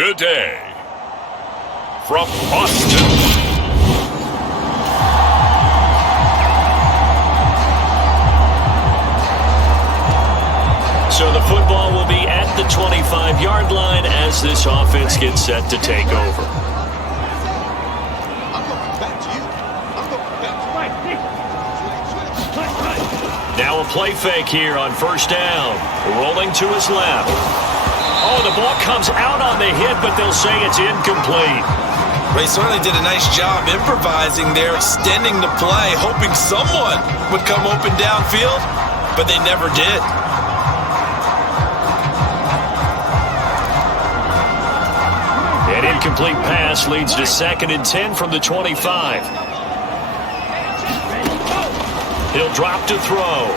today. From Boston. So the football will be at the 25-yard line as this offense gets set to take over. Now a play fake here on first down. Rolling to his left. Oh, the ball comes out on the hit, but they'll say it's incomplete. They certainly did a nice job improvising there, extending the play, hoping someone would come open downfield, but they never did. An incomplete pass leads to 2nd and 10 from the 25. He'll drop to throw.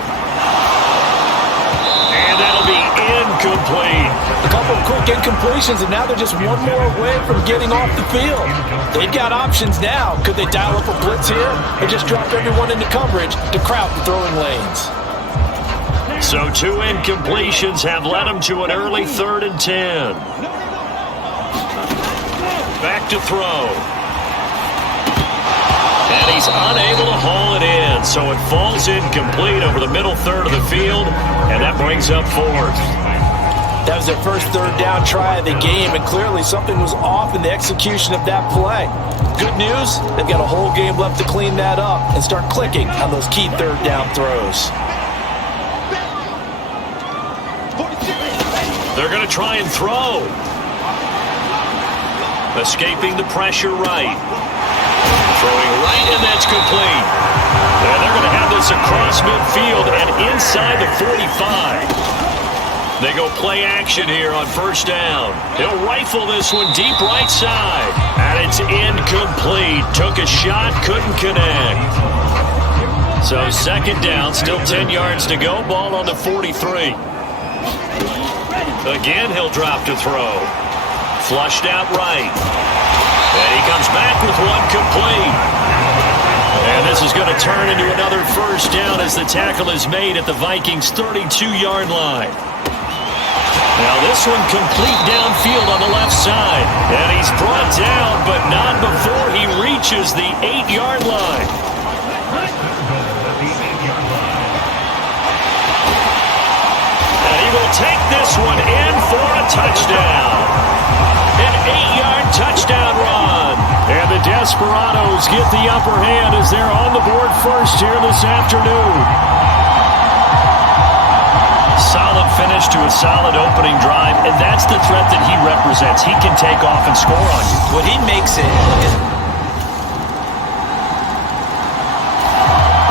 And that'll be incomplete. A couple of quick incompletions, and now they're just one more away from getting off the field. They've got options now. Could they dial up a blitz here or just drop everyone into coverage to crowd the throwing lanes? So 2 incompletions have led them to an early 3rd and 10. Back to throw. And he's unable to haul it in, so it falls incomplete over the middle third of the field, and that brings up 4th. That was their first 3rd down try of the game, and clearly something was off in the execution of that play. Good news, they've got a whole game left to clean that up and start clicking on those key 3rd down throws. They're going to try and throw. Escaping the pressure right. Throwing right, and that's complete. And they're going to have this across midfield and inside the 45. They go play action here on first down. He'll rifle this one deep right side. And it's incomplete. Took a shot, couldn't connect. So 2nd down, still 10 yards to go. Ball on the 43. Again, he'll drop to throw. Flushed out right. And he comes back with one complete. And this is going to turn into another first down as the tackle is made at the Vikings' 32-yard line. Now this one complete downfield on the left side. And he's brought down, but not before he reaches the 8-yard line. And he will take this one in for a touchdown. An 8-yard touchdown run. And the Desperados get the upper hand as they're on the board first here this afternoon. Solid finish to a solid opening drive, and that's the threat that he represents. He can take off and score on you. When he makes it.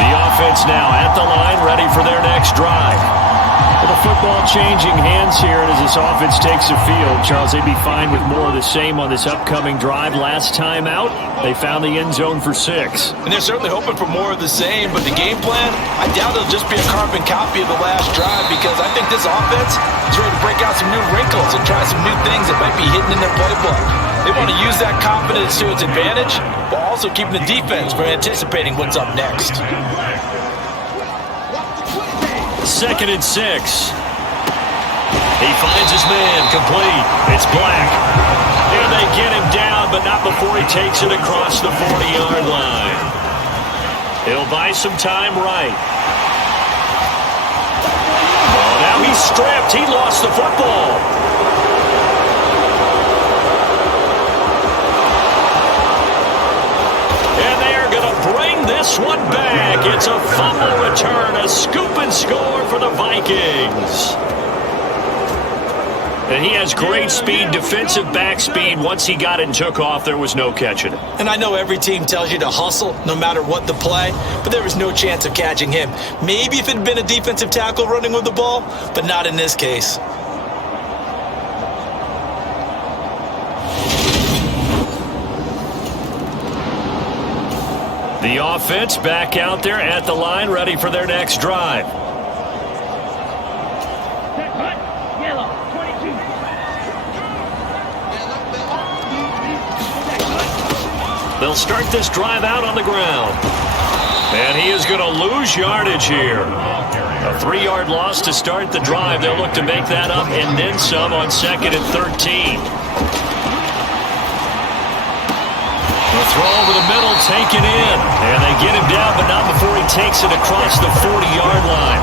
The offense now at the line, ready for their next drive. Well, the football changing hands here, and as this offense takes the field, Charles, they'd be fine with more of the same on this upcoming drive. Last time out, they found the end zone for 6. And they're certainly hoping for more of the same, but the game plan, I doubt it'll just be a carbon copy of the last drive, because I think this offense is ready to break out some new wrinkles and try some new things that might be hidden in their playbook. They want to use that confidence to its advantage, while also keeping the defense from anticipating what's up next. 2nd and 6. He finds his man, complete. It's Black. And they get him down, but not before he takes it across the 40-yard line. He'll buy some time right. Oh, now he's stripped. He lost the football. And they are going to bring this one back. It's a fumble return, a scoop and score for the Vikings. And he has great speed, defensive back speed. Once he got it and took off, there was no catching it. And I know every team tells you to hustle no matter what the play, but there was no chance of catching him. Maybe if it had been a defensive tackle running with the ball, but not in this case. The offense back out there at the line, ready for their next drive. They'll start this drive out on the ground. And he is going to lose yardage here. A 3-yard loss to start the drive. They'll look to make that up and then some on 2nd and 13. throw over the middle, taken in. And they get him down, but not before he takes it across the 40-yard line.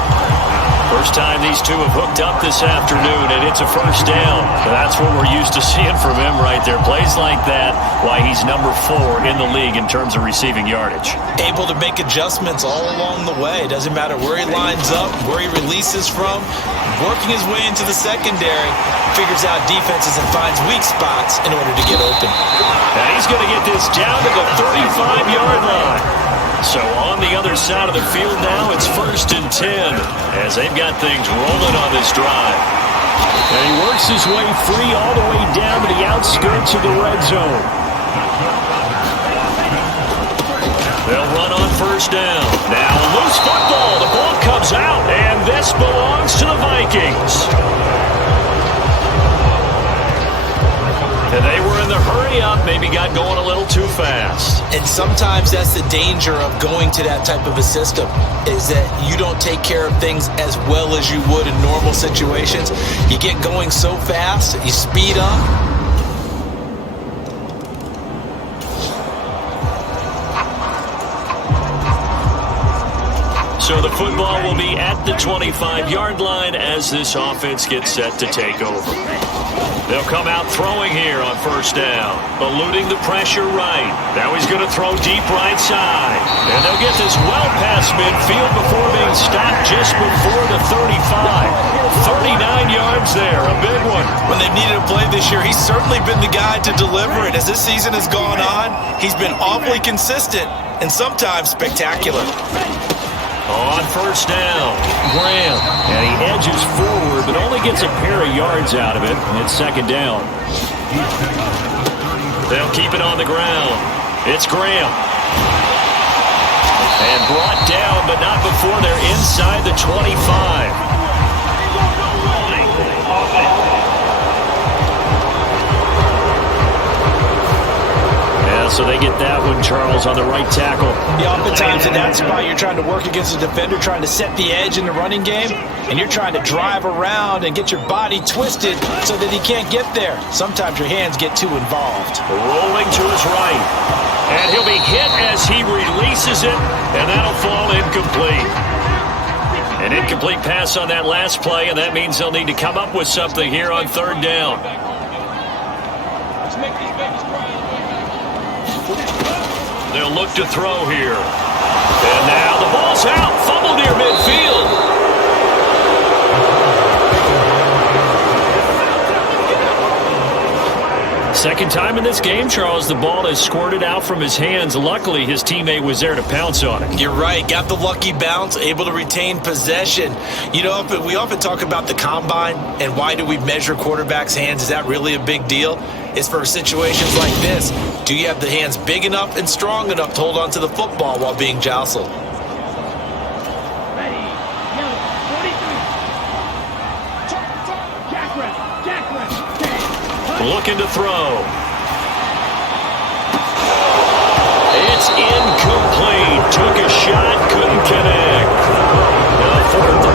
First time these two have hooked up this afternoon, and it's a first down. That's what we're used to seeing from him right there. Plays like that, why he's number 4 in the league in terms of receiving yardage. Able to make adjustments all along the way. Doesn't matter where he lines up, where he releases from. Working his way into the secondary, figures out defenses and finds weak spots in order to get open. And he's going to get this down to the 35-yard line. So on the other side of the field now, it's 1st and 10 as they've got things rolling on this drive. And he works his way free all the way down to the outskirts of the red zone. They'll run on first down. Now a loose football. The ball comes out, and this belongs to the Vikings. And they were in the hurry-up, maybe got going a little too fast. And sometimes that's the danger of going to that type of a system, is that you don't take care of things as well as you would in normal situations. You get going so fast, you speed up. So the football will be at the 25-yard line as this offense gets set to take over. They'll come out throwing here on first down, eluding the pressure right. Now he's going to throw deep right side. And they'll get this well past midfield before being stopped just before the 35. 39 yards there, a big one. When they've needed a play this year, he's certainly been the guy to deliver it. As this season has gone on, he's been awfully consistent and sometimes spectacular. On first down, Graham, and he edges forward, but only gets a pair of yards out of it. It's second down. They'll keep it on the ground. It's Graham. And brought down, but not before they're inside the 25. So they get that one, Charles, on the right tackle. Yeah, oftentimes in that spot, you're trying to work against a defender, trying to set the edge in the running game, and you're trying to drive around and get your body twisted so that he can't get there. Sometimes your hands get too involved. Rolling to his right. And he'll be hit as he releases it, and that'll fall incomplete. An incomplete pass on that last play, and that means they'll need to come up with something here on third down. They'll look to throw here. And now the ball's out. Fumble near midfield. Second time in this game, Charles, the ball has squirted out from his hands. Luckily, his teammate was there to pounce on it. You're right. Got the lucky bounce, able to retain possession. You know, we often talk about the combine and why do we measure quarterbacks' hands. Is that really a big deal? It's for situations like this. Do you have the hands big enough and strong enough to hold on to the football while being jostled? Looking to throw. It's incomplete. Took a shot, couldn't connect. Now fourth.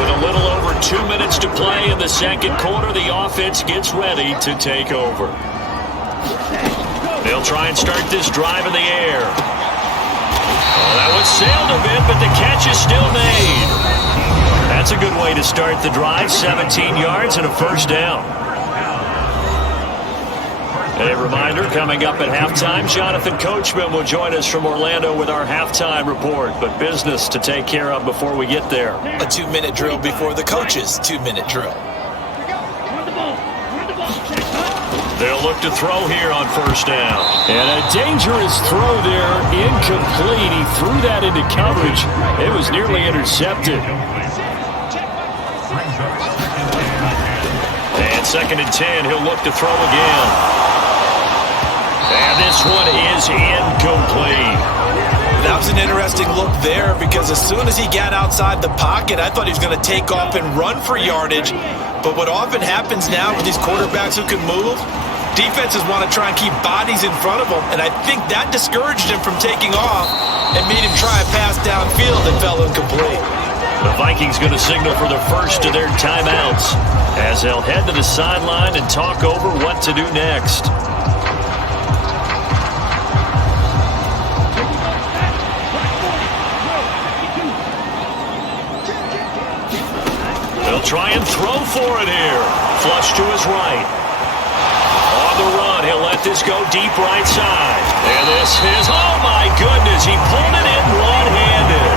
With a little over 2 minutes to play in the second quarter, the offense gets ready to take over. They'll try and start this drive in the air. Oh, that one sailed a bit, but the catch is still made. That's a good way to start the drive. 17 yards and a first down. A reminder, coming up at halftime, Jonathan Coachman will join us from Orlando with our halftime report. But business to take care of before we get there. A 2-minute drill before the coach's 2-minute drill. They'll look to throw here on first down. And a dangerous throw there. Incomplete. He threw that into coverage. It was nearly intercepted. And second and 10, he'll look to throw again. And this one is incomplete. That was an interesting look there because as soon as he got outside the pocket, I thought he was going to take off and run for yardage. But what often happens now with these quarterbacks who can move, defenses want to try and keep bodies in front of them, and I think that discouraged him from taking off and made him try a pass downfield that fell incomplete. The Vikings going to signal for the first of their timeouts. as they'll head to the sideline and talk over what to do next. They'll try and throw for it here. Flush to his right. On the run, he'll let this go deep right side. And this is, oh my goodness, he pulled it in one-handed.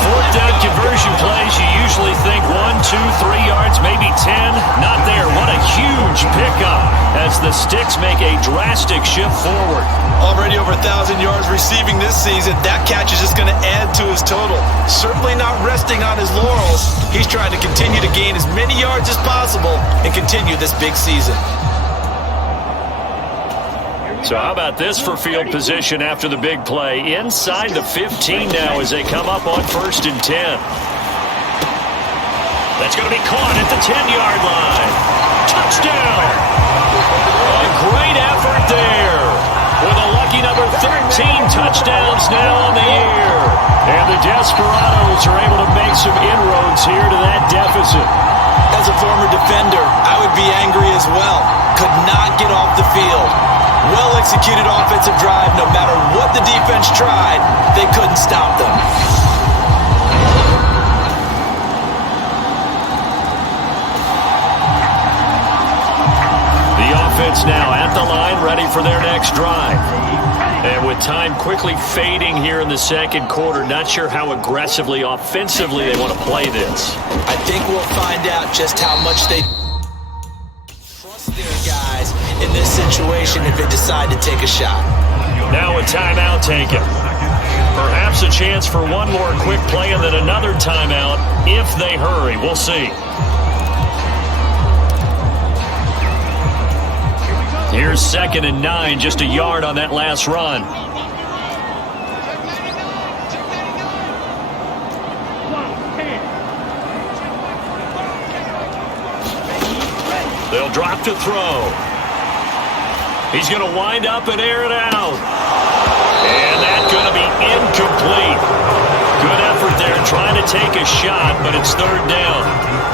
Fourth down conversion plays, you usually think 1, 2, 3 yards, maybe 10. Not there. What a huge pickup as the Sticks make a drastic shift forward. Already over 1,000 yards receiving this season. That catch is just going to add to his total. Certainly not resting on his laurels. He's trying to continue to gain as many yards as possible and continue this big season. So how about this for field position after the big play? Inside the 15 now as they come up on 1st and 10. That's going to be caught at the 10-yard line. Touchdown! A great effort there. With a lucky number 13 touchdowns now on the year. And the Desperados are able to make some inroads here to that deficit. As a former defender, I would be angry as well. Could not get off the field. Well-executed offensive drive. No matter what the defense tried, they couldn't stop them. The offense now at the line, ready for their next drive. And with time quickly fading here in the second quarter, not sure how aggressively, offensively they want to play this. I think we'll find out just how much they trust their guys in this situation if they decide to take a shot. Now a timeout taken. Perhaps a chance for one more quick play and then another timeout if they hurry. We'll see. Here's 2nd and 9, just a yard on that last run. They'll drop to throw. He's going to wind up and air it out. And that's going to be incomplete. Good effort there trying to take a shot, but it's 3rd down.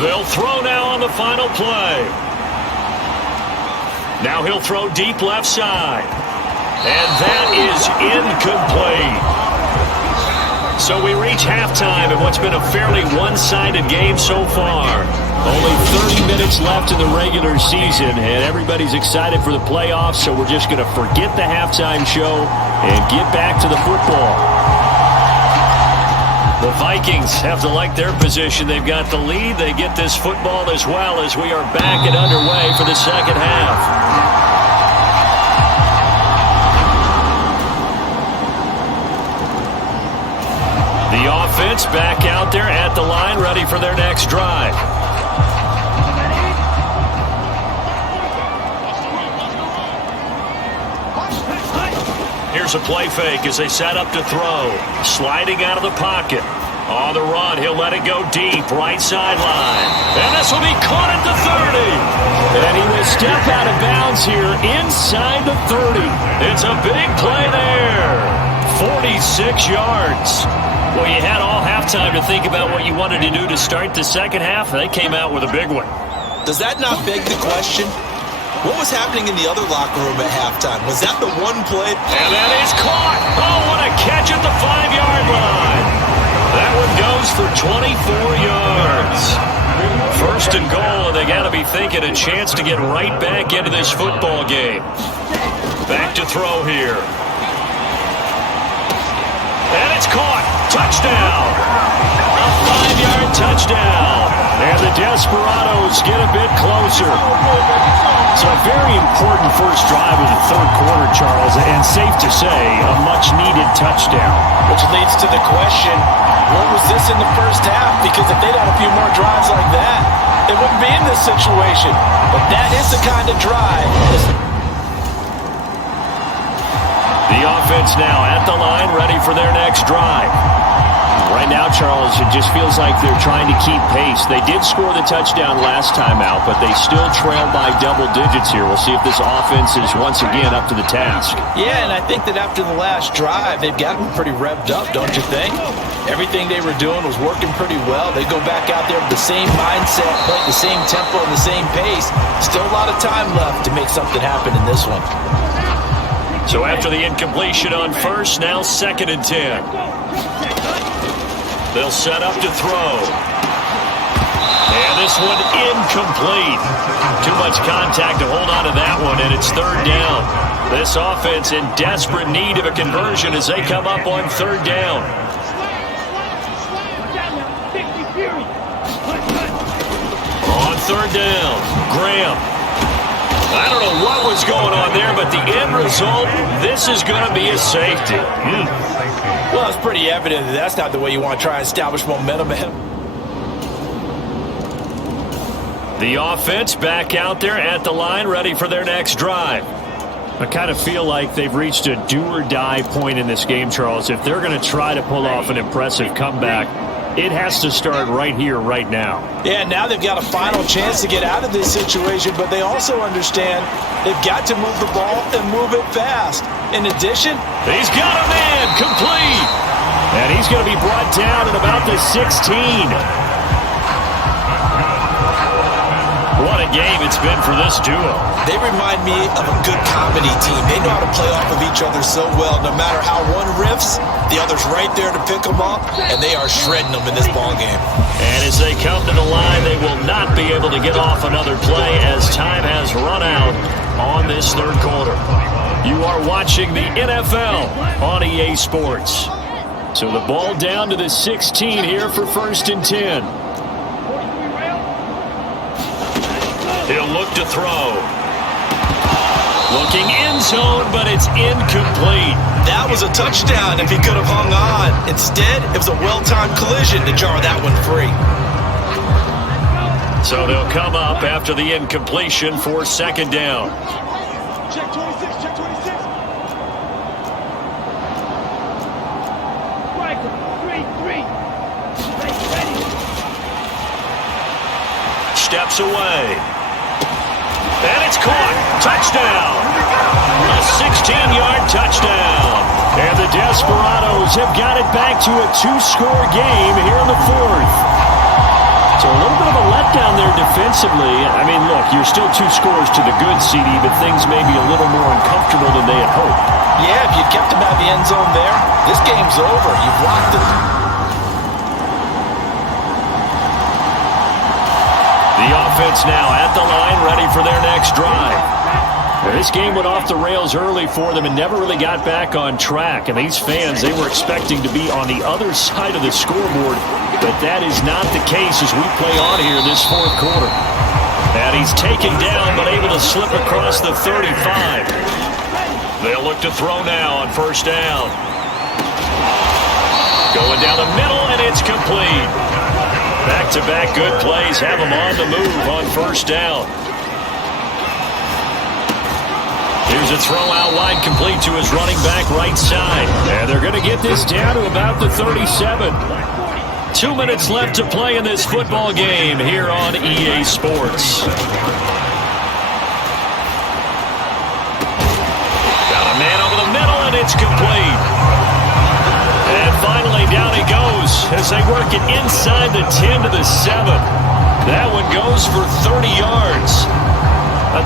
They'll throw now on the final play. Now he'll throw deep left side. And that is incomplete. So we reach halftime in what's been a fairly one-sided game so far. Only 30 minutes left in the regular season, and everybody's excited for the playoffs, so we're just going to forget the halftime show and get back to the football. The Vikings have to like their position. They've got the lead. They get this football as well as we are back and underway for the second half. The offense back out there at the line, ready for their next drive. Here's a play fake as they set up to throw. Sliding out of the pocket. On the run, he'll let it go deep, right sideline. And this will be caught at the 30. And he will step out of bounds here inside the 30. It's a big play there. 46 yards. Well, you had all halftime to think about what you wanted to do to start the second half. They came out with a big one. Does that not beg the question? What was happening in the other locker room at halftime? Was that the one play? And that is caught. Oh, what a catch at the 5-yard line. That one goes for 24 yards. 1st and goal, and they got to be thinking a chance to get right back into this football game. Back to throw here. And it's caught. Touchdown. A 5-yard touchdown. And the Desperados get a bit closer. So a very important first drive of the third quarter, Charles, and safe to say, a much-needed touchdown. Which leads to the question, what was this in the first half? Because if they'd had a few more drives like that, they wouldn't be in this situation. But that is the kind of drive. The offense offense now at the line, ready for their next drive. Right now, Charles, it just feels like they're trying to keep pace. They did score the touchdown last time out, but they still trail by double digits here. We'll see if this offense is once again up to the task. Yeah, and I think that after the last drive, they've gotten pretty revved up, don't you think? Everything they were doing was working pretty well. They go back out there with the same mindset, play the same tempo and the same pace. Still a lot of time left to make something happen in this one. So after the incompletion on first, now 2nd and 10. They'll set up to throw. And this one incomplete. Too much contact to hold on to that one, and it's 3rd down. This offense in desperate need of a conversion as they come up on 3rd down. On 3rd down, Graham. I don't know what was going on there, but the end result, this is going to be a safety. Well, it's pretty evident that that's not the way you want to try and establish momentum. The offense back out there at the line, ready for their next drive. I kind of feel like they've reached a do-or-die point in this game, Charles. If they're going to try to pull off an impressive comeback, it has to start right here, right now. Yeah, now they've got a final chance to get out of this situation, but they also understand they've got to move the ball and move it fast. In addition, he's got a man complete. And he's going to be brought down at about the 16. What a game it's been for this duo. They remind me of a good comedy team. They know how to play off of each other so well. No matter how one riffs, the other's right there to pick them up, and they are shredding them in this ballgame. And as they come to the line, they will not be able to get off another play as time has run out on this 3rd quarter. You are watching the NFL on EA Sports. So the ball down to the 16 here for 1st and 10. He'll look to throw. Looking end zone, but it's incomplete. That was a touchdown if he could have hung on. Instead, it was a well-timed collision to jar that one free. So they'll come up after the incompletion for 2nd down. Check 26, check 26. Striker, 3-3. Ready. Steps away. And it's caught. Touchdown. A 16-yard touchdown. And the Desperados have got it back to a 2-score game here in the 4th. So a little bit of a letdown there defensively. I mean, look, you're still 2 scores to the good, CD, but things may be a little more uncomfortable than they had hoped. Yeah, if you kept them out of the end zone there, this game's over. You've locked it. The offense now at the line, ready for their next drive. Now, this game went off the rails early for them and never really got back on track. And these fans, they were expecting to be on the other side of the scoreboard, but that is not the case as we play on here this 4th quarter. And he's taken down, but able to slip across the 35. They'll look to throw now on 1st down. Going down the middle, and it's complete. Back-to-back good plays have him on the move on 1st down. Here's a throw out wide, complete to his running back right side. And they're going to get this down to about the 37. 2 minutes left to play in this football game here on EA Sports. Got a man over the middle, and it's complete. And finally, down he goes as they work it inside the 10 to the 7. That one goes for 30 yards.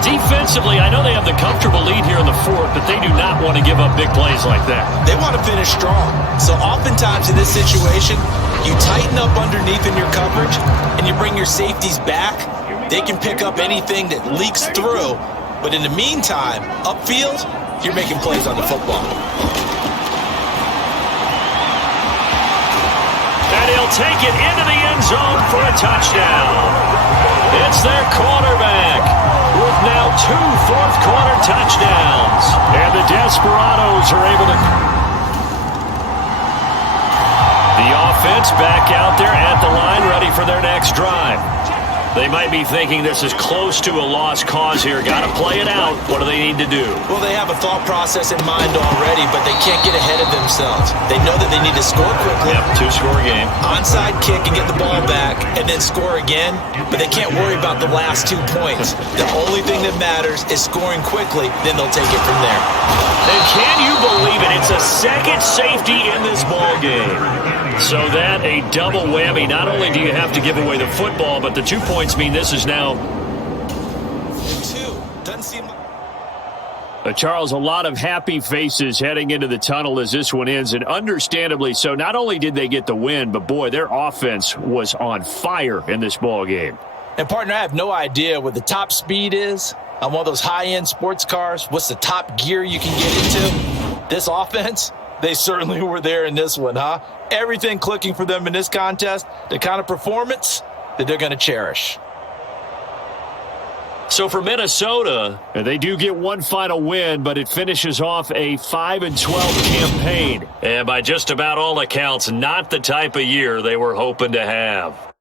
Defensively, I know they have the comfortable lead here in the 4th, but they do not want to give up big plays like that. They want to finish strong. So oftentimes in this situation, you tighten up underneath in your coverage, and you bring your safeties back. They can pick up anything that leaks through. But in the meantime, upfield, you're making plays on the football. And he'll take it into the end zone for a touchdown. It's their quarterback with now 2 fourth-quarter touchdowns. And the Desperados are able to... The offense back out there at the line, ready for their next drive. They might be thinking this is close to a lost cause here. Got to play it out. What do they need to do? Well, they have a thought process in mind already, but they can't get ahead of themselves. They know that they need to score quickly. Yep, two-score game. Onside kick and get the ball back and then score again, but they can't worry about the last 2 points. The only thing that matters is scoring quickly, then they'll take it from there. And can you believe it? It's a second safety in this ball game. So that a double whammy. Not only do you have to give away the football, but the 2 points mean this is now. Doesn't seem like... Charles, a lot of happy faces heading into the tunnel as this one ends, and understandably so. Not only did they get the win, but boy, their offense was on fire in this ball game. And partner, I have no idea what the top speed is on one of those high-end sports cars. What's the top gear you can get into? This offense, they certainly were there in this one, huh? Everything clicking for them in this contest, the kind of performance that they're going to cherish. So for Minnesota, they do get one final win, but it finishes off a 5-12 campaign. And by just about all accounts, not the type of year they were hoping to have.